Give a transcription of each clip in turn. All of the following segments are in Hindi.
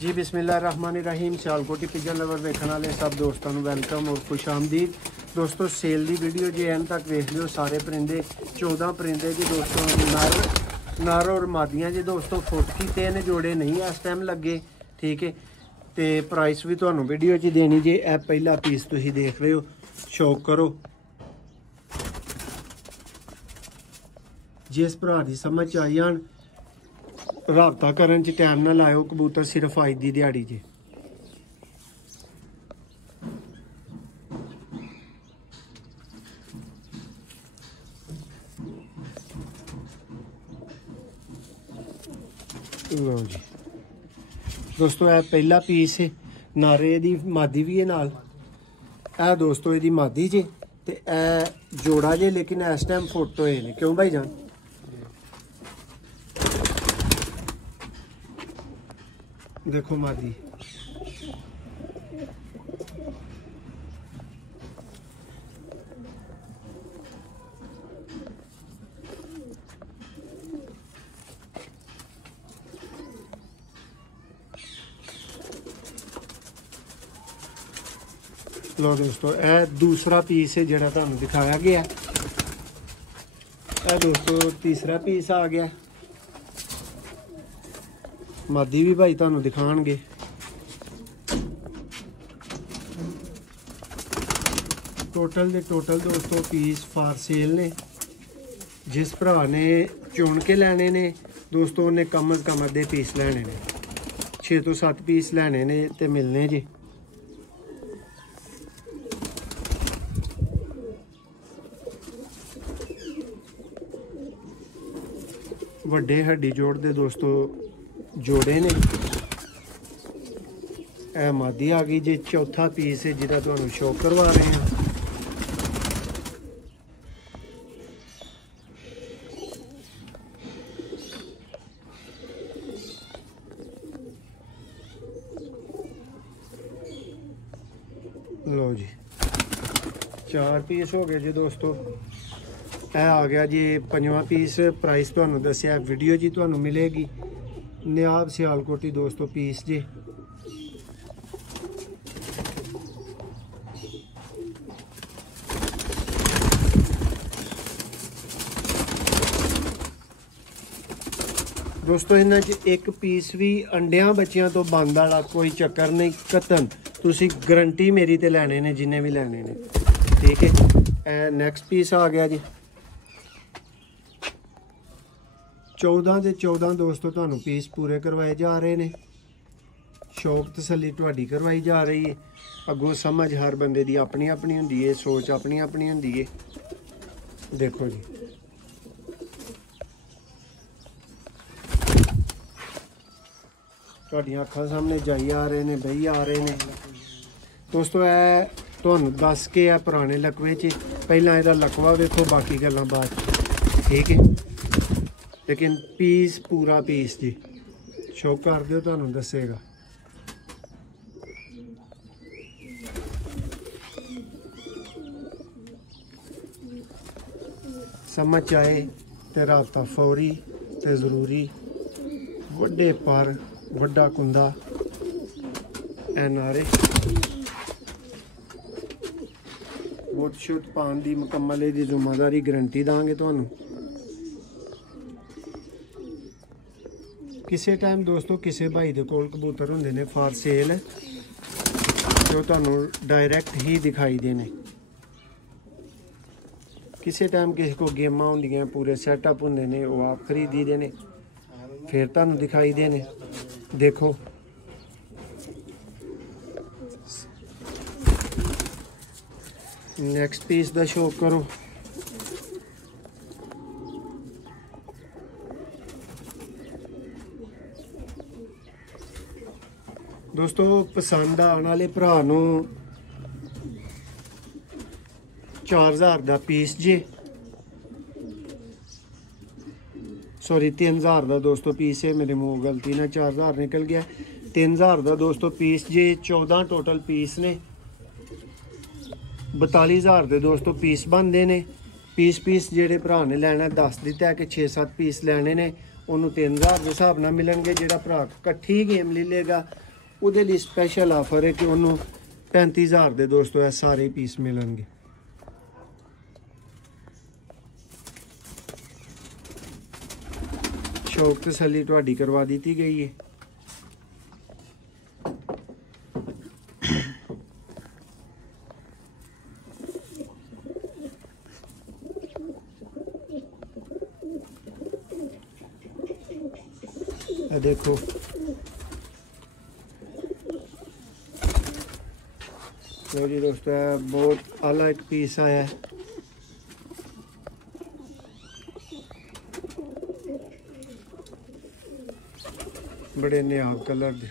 जी बिस्मिल्लाहिर्रहमानिर्रहीम। सियालकोटी पिजन लवर देखने वाले सब दोस्तों को वेलकम और खुश आमदीद। दोस्तों सेल की वीडियो जी एंड तक देख लो। सारे परिंदे 14 परिंदे जी दोस्तों नर और मादियाँ जी दोस्तों। फुट की 3 जोड़े नहीं इस टाइम लगे, ठीक है। तो प्राइस भी तो वीडियो च देनी जी। ए पहला पीस तुम देख रहे हो, शौक करो। जिस भरा की समझ आई जान राबता करन च टाइम ना लाओ। कबूतर सिर्फ अज की दिहाड़ी जी। लो जी दोस्तों, यह पहला पीस है। नारे दी मादी भी है नाल। ए दोस्तों यदी मादी जे ते ए जोड़ा जे, लेकिन इस टाइम फुट होए ने। क्यों भाई जान? देखो मादी लो दोस्तों, यह दूसरा पीस है जोड़ा तुहानू दिखाया गया। यह दोस्तों तीसरा पीस आ गया। मादी भी भाई तुहानू दिखाएंगे। टोटल दे टोटल दोस्तों पीस फार सेल ने। जिस भरा ने चुन के लैने ने दोस्तों, उन्हें कम अज कम अद्धे पीस लैने ने। 6 तो 7 पीस लैने ने ते मिलने जी। वड्डे हड्डी जोड़ दे दोस्तों जोड़े ने। ए मादी आ गई जी। चौथा पीस है जिहदा तुहानू शो करवा रहे हैं। लो जी 4 पीस हो गए जी दोस्तों। यह आ गया जी 5वां पीस। प्राइस तुहानू दस्या वीडियो जी तुहानू मिलेगी। नियाब सियालकोटी दोस्तों पीस जी। दोस्तों इन्हां च एक पीस भी अंडियां बच्चियां तो बंद वाला कोई चक्कर नहीं। कतन तुसी गारंटी मेरी ते लैने ने जिन्ने भी लैने ने, ठीक है। नैक्सट पीस आ गया जी 14 के 14 दोस्तों तुहानू पीस पूरे करवाए जा रहे हैं। शौक तसल्ली तुहाडी करवाई जा रही है। अगों समझ हर बंदे दी अपनी अपनी हुंदी है, सोच अपनी अपनी हुंदी है। देखो जी तुहाडियां अखां सामने जाई आ रहे हैं, बही आ रहे हैं दोस्तों। ए तुहानू दस के है पुराने लकवे च। पहला इहदा लकवा वेखो, बाकी गल्लां बाद, ठीक है। लेकिन पीस पूरा पीस जी। शो कर दो तुहानू दसेगा। समझ आए तो राबता फौरी ते जरूरी। वड्डे पर वड्डा कुंदा ए नारे बहुत शुद्ध पान की मुकम्मल इहदी जिम्मेदारी गारंटी दांगे तुहानू। किसी टाइम दोस्तों किसी भाई दे कोल कबूतर होंदे ने फॉर सेल, जो तुहानू डायरैक्ट ही दिखाई देने। किसी टाइम किसी को गेमां होंदियां पूरे सैटअप होंदे ने, वो आप खरीदी देने फिर तुहानू दिखाई देने। देखो नैक्सट पीस दा शो करो। दोस्तों पसंद आने वाले भरा नू 4000 का पीस जी। सॉरी 3000 का दोस्तों पीस है। मेरे मुँह गलती ना 4000 निकल गया। 3000 का दोस्तों पीस जी। 14 टोटल पीस ने। 42000 के दोस्तों पीस बनते ने। पीस जेडे भरा ने लैना दस दिता है कि 6-7 पीस लैने ने। उन्होंने 3000 के हिसाब नाल मिलणगे। जिहड़ा भरा कट्ठी गेम ले लेगा ਉਹਦੇ ਲਈ ਸਪੈਸ਼ਲ ਆਫਰ ਹੈ ਕਿ ਉਹਨੂੰ 35000 ਦੇ ਦੋਸਤੋ ਇਹ ਸਾਰੇ ਪੀਸ ਮਿਲਣਗੇ। ਸ਼ੌਕ ਤਸੱਲੀ ਤੁਹਾਡੀ ਕਰਵਾ ਦਿੱਤੀ ਗਈ ਹੈ। देखो लो जी दोस्तों बहुत आला एक पीस आया है। बड़े नायाब कलर दे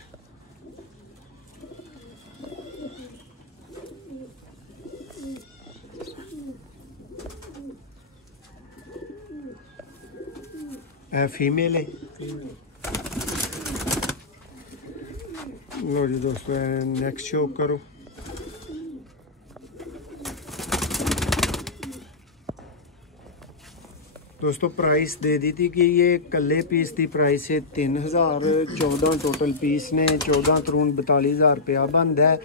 फीमेल है। लो जी दोस्तों नेक्स्ट शो करो। दोस्तों प्राइस दे दी थी कि ये कल्ले पीस की प्राइस है 3000, 14 टोटल पीस ने 14 तरून 42000 रुपया बनता है।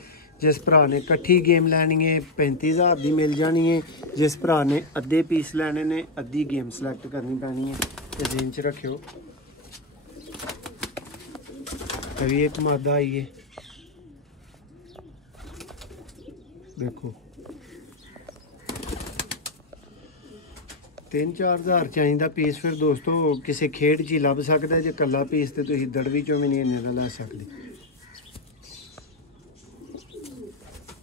जिस भरा ने कट्ठी गेम लैनी है 35000 की मिल जानी है। जिस भरा ने अद्धे पीस लैने ने अद्धी गेम सिलेक्ट करनी पैनी है। इस दिन च रखियो अभी एक मादा आई है देखो 3-4 हज़ार चाहिए पीस। फिर दोस्तों किसी खेड च ही लभ सकता है। जो कला पीस तो तुम दड़वी चो भी नहीं इन्ने का लै सकते।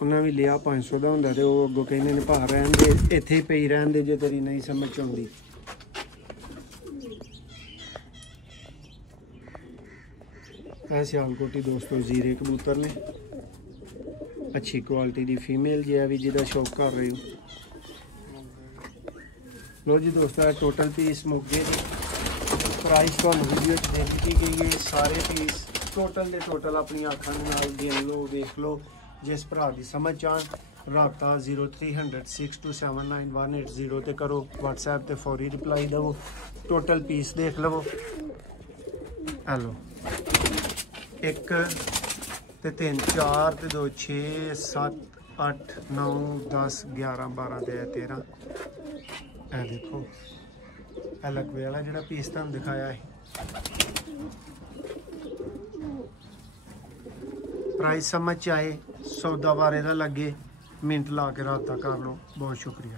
उन्हें भी लिया 500 का होंगे तो वो अगों कहते ने भा रहन दे इत्थे ही पई रहन दे जे तेरी नहीं समझ आउंदी। सियालकोटी दोस्तों जीरे कबूतर ने अच्छी क्वालिटी की फीमेल जी है भी जिहदा शौक कर रही हो। लो जी दोस्तों टोटल पीस मुक्के दी प्राइस तो वीडियो दे दी गई है। सारे पीस टोटल दे टोटल अपनी अखां नाल गिन लो वेख लो। जिस भरा की समझ आन राबता 0300 6279 180 ते करो। WhatsApp ते फौरी रिप्लाई दवो। टोटल पीस देख लवो। हेलो 1 ते 3 4 ते 2 6 7 8 9 10 11 12 ते 13 ए देखो लकवे वाला जो पीस तुम दिखाया है। प्राइस समझ आए सौदा बारे का लगे मिनट ला के राबता कर लो। बहुत शुक्रिया।